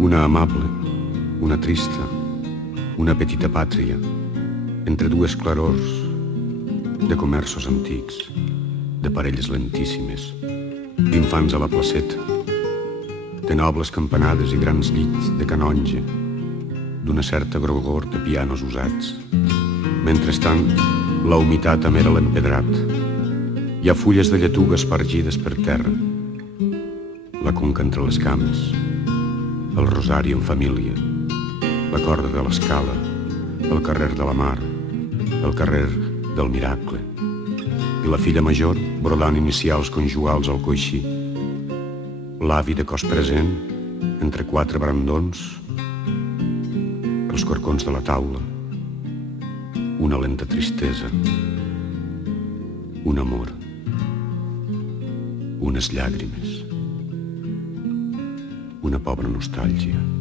Una amable, una trista, una petita pàtria, entre dues clarors de comerços antics, de parelles lentíssimes, d'infants a la placeta, de nobles campanades i grans llits de canonge, d'una certa grogor de pianos usats. Mentrestant, la humitat amera l'empedrat. Hi ha fulles de lletuga espargides per terra, la conca entre les cames, el rosari en família, la corda de l'escala, el carrer de la mar, el carrer del miracle, i la filla major brodant inicials conjugals al coixí, l'avi de cos present entre quatre brandons, els corcons de la taula, una lenta tristesa, un amor, unes llàgrimes, una pobra nostàlgia.